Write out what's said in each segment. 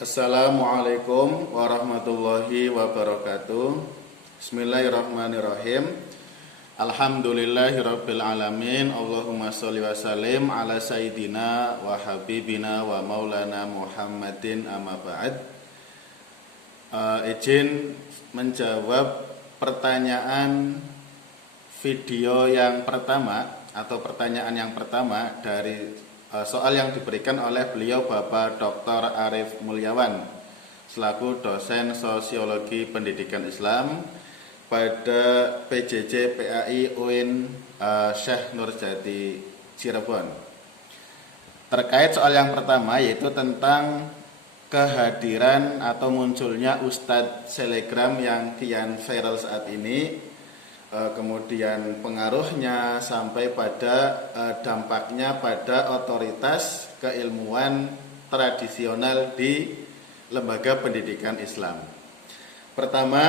Assalamualaikum warahmatullahi wabarakatuh. Bismillahirrahmanirrahim. Alhamdulillahirabbil alamin. Allahumma sholli wa sallim ala sayyidina wa habibina wa maulana Muhammadin amma ba'd. Izin menjawab pertanyaan video yang pertama atau pertanyaan yang pertama dari soal yang diberikan oleh beliau Bapak Dr. Arif Mulyawan selaku dosen Sosiologi Pendidikan Islam pada PJJ PAI UIN Syekh Nurjati Cirebon. Terkait soal yang pertama, yaitu tentang kehadiran atau munculnya Ustadz Selegram yang kian viral saat ini, kemudian pengaruhnya sampai pada dampaknya pada otoritas keilmuan tradisional di lembaga pendidikan Islam. Pertama,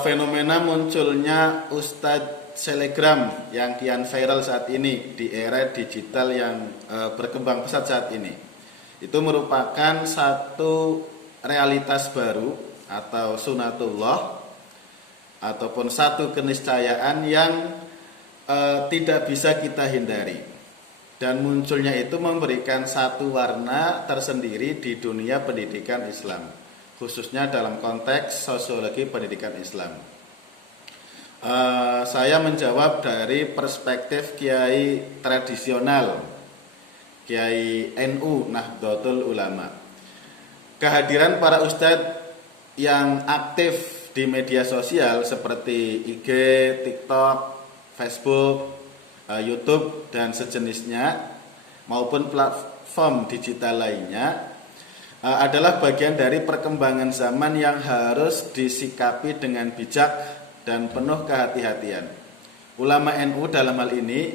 fenomena munculnya Ustadz Selegram yang kian viral saat ini di era digital yang berkembang pesat saat ini, itu merupakan satu realitas baru atau sunatullah ataupun satu keniscayaan yang tidak bisa kita hindari, dan munculnya itu memberikan satu warna tersendiri di dunia pendidikan Islam, khususnya dalam konteks sosiologi pendidikan Islam. Saya menjawab dari perspektif kiai tradisional, kiai NU Nahdlatul Ulama. Kehadiran para ustadz yang aktif di media sosial seperti IG, TikTok, Facebook, YouTube dan sejenisnya maupun platform digital lainnya adalah bagian dari perkembangan zaman yang harus disikapi dengan bijak dan penuh kehati-hatian. Ulama NU dalam hal ini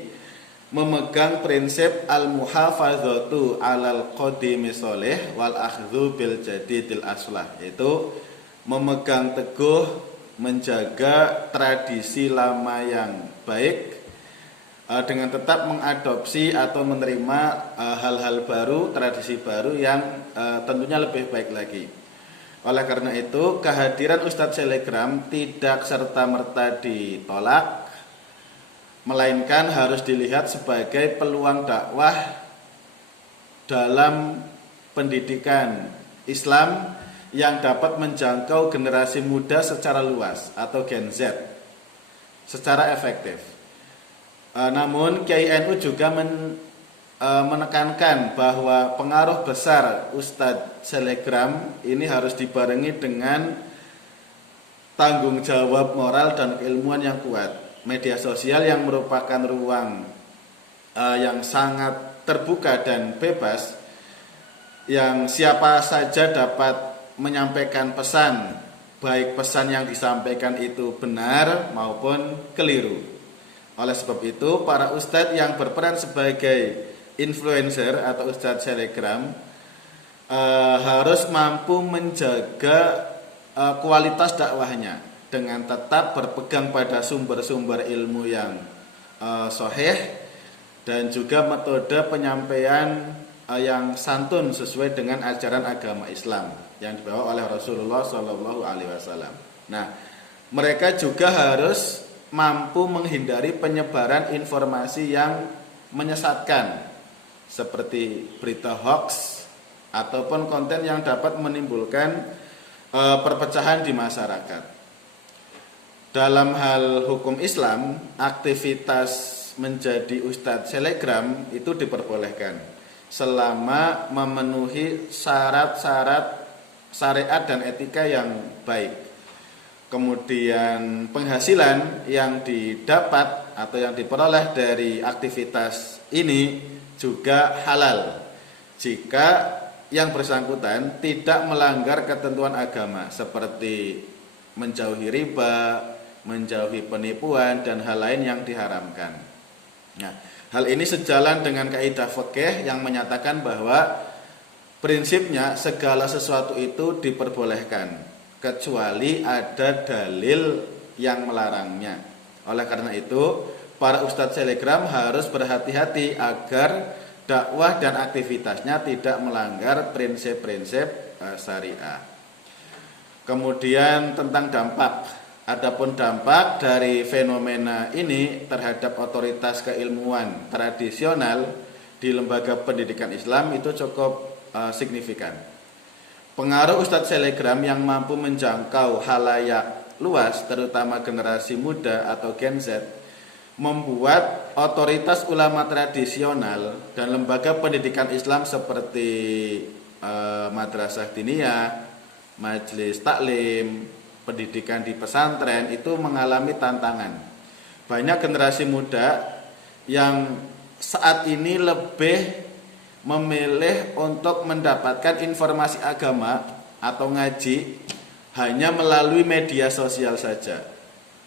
memegang prinsip al-muhafazatu 'alal qadimi sholih wal akhdhu bil jadidil aslah, yaitu memegang teguh, menjaga tradisi lama yang baik dengan tetap mengadopsi atau menerima hal-hal baru, tradisi baru yang tentunya lebih baik lagi. Oleh karena itu, kehadiran Ustadz Selegram tidak serta-merta ditolak, melainkan harus dilihat sebagai peluang dakwah dalam pendidikan Islam yang dapat menjangkau generasi muda secara luas atau Gen Z secara efektif. Namun Kiai NU juga menekankan bahwa pengaruh besar Ustadz Selegram ini harus dibarengi dengan tanggung jawab moral dan keilmuan yang kuat. Media sosial yang merupakan ruang yang sangat terbuka dan bebas, yang siapa saja dapat menyampaikan pesan, baik pesan yang disampaikan itu benar maupun keliru. Oleh sebab itu, para ustadz yang berperan sebagai influencer atau ustadz selegram harus mampu menjaga kualitas dakwahnya dengan tetap berpegang pada sumber-sumber ilmu yang sahih dan juga metode penyampaian yang santun sesuai dengan ajaran agama Islam yang dibawa oleh Rasulullah Shallallahu Alaihi Wasallam. Nah, mereka juga harus mampu menghindari penyebaran informasi yang menyesatkan seperti berita hoax ataupun konten yang dapat menimbulkan perpecahan di masyarakat. Dalam hal hukum Islam, aktivitas menjadi ustadz selegram itu diperbolehkan selama memenuhi syarat-syarat syariat dan etika yang baik. Kemudian penghasilan yang didapat atau yang diperoleh dari aktivitas ini juga halal jika yang bersangkutan tidak melanggar ketentuan agama seperti menjauhi riba, menjauhi penipuan dan hal lain yang diharamkan. Nah, hal ini sejalan dengan kaidah fikih yang menyatakan bahwa prinsipnya segala sesuatu itu diperbolehkan kecuali ada dalil yang melarangnya. Oleh karena itu, para ustadz selegram harus berhati-hati agar dakwah dan aktivitasnya tidak melanggar prinsip-prinsip syariah. Kemudian tentang dampak. Adapun dampak dari fenomena ini terhadap otoritas keilmuan tradisional di lembaga pendidikan Islam itu cukup signifikan. Pengaruh Ustadz Selegram yang mampu menjangkau halayak luas, terutama generasi muda atau Gen Z, membuat otoritas ulama tradisional dan lembaga pendidikan Islam seperti madrasah diniyah, majelis taklim, pendidikan di pesantren itu mengalami tantangan. Banyak generasi muda yang saat ini lebih memilih untuk mendapatkan informasi agama atau ngaji hanya melalui media sosial saja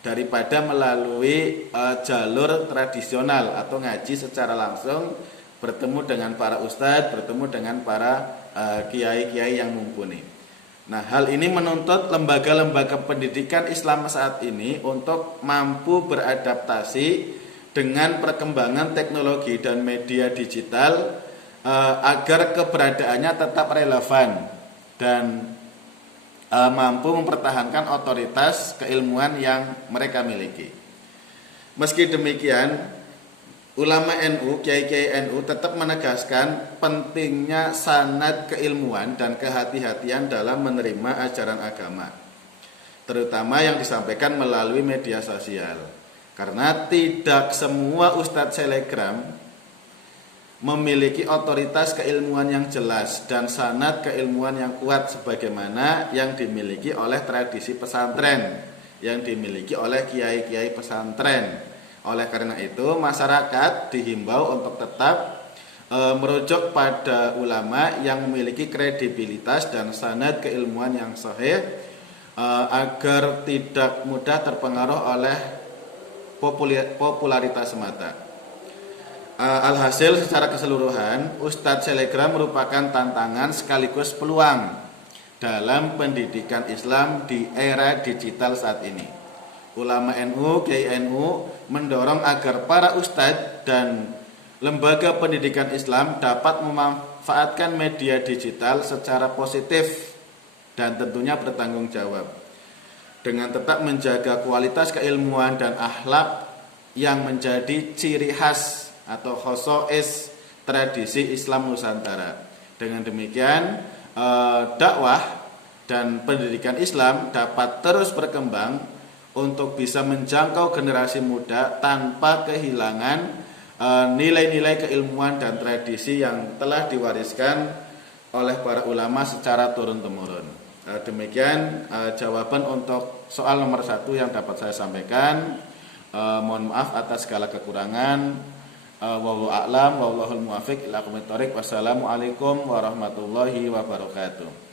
daripada melalui jalur tradisional atau ngaji secara langsung, bertemu dengan para ustadz, bertemu dengan para kiai-kiai yang mumpuni. Nah, hal ini menuntut lembaga-lembaga pendidikan Islam saat ini untuk mampu beradaptasi dengan perkembangan teknologi dan media digital agar keberadaannya tetap relevan dan mampu mempertahankan otoritas keilmuan yang mereka miliki. Meski demikian, ulama NU, kiai-kiai NU tetap menegaskan pentingnya sanad keilmuan dan kehati-hatian dalam menerima ajaran agama, terutama yang disampaikan melalui media sosial. Karena tidak semua ustadz selegram memiliki otoritas keilmuan yang jelas dan sanad keilmuan yang kuat sebagaimana yang dimiliki oleh tradisi pesantren, yang dimiliki oleh kiai-kiai pesantren. Oleh karena itu, masyarakat dihimbau untuk tetap merujuk pada ulama yang memiliki kredibilitas dan sanad keilmuan yang sahih agar tidak mudah terpengaruh oleh popularitas semata. Alhasil secara keseluruhan, Ustadz Selegram merupakan tantangan sekaligus peluang dalam pendidikan Islam di era digital saat ini. Ulama NU, Kiai NU mendorong agar para ustadz dan lembaga pendidikan Islam dapat memanfaatkan media digital secara positif dan tentunya bertanggung jawab, dengan tetap menjaga kualitas keilmuan dan akhlak yang menjadi ciri khas atau khosois tradisi Islam Nusantara. Dengan demikian, dakwah dan pendidikan Islam dapat terus berkembang untuk bisa menjangkau generasi muda tanpa kehilangan nilai-nilai keilmuan dan tradisi yang telah diwariskan oleh para ulama secara turun-temurun. Demikian jawaban untuk soal nomor 1 yang dapat saya sampaikan. Mohon maaf atas segala kekurangan. Wallahu a'lam wallahul muwaffiq ila aqwamit thoriq. Wassalamualaikum warahmatullahi wabarakatuh.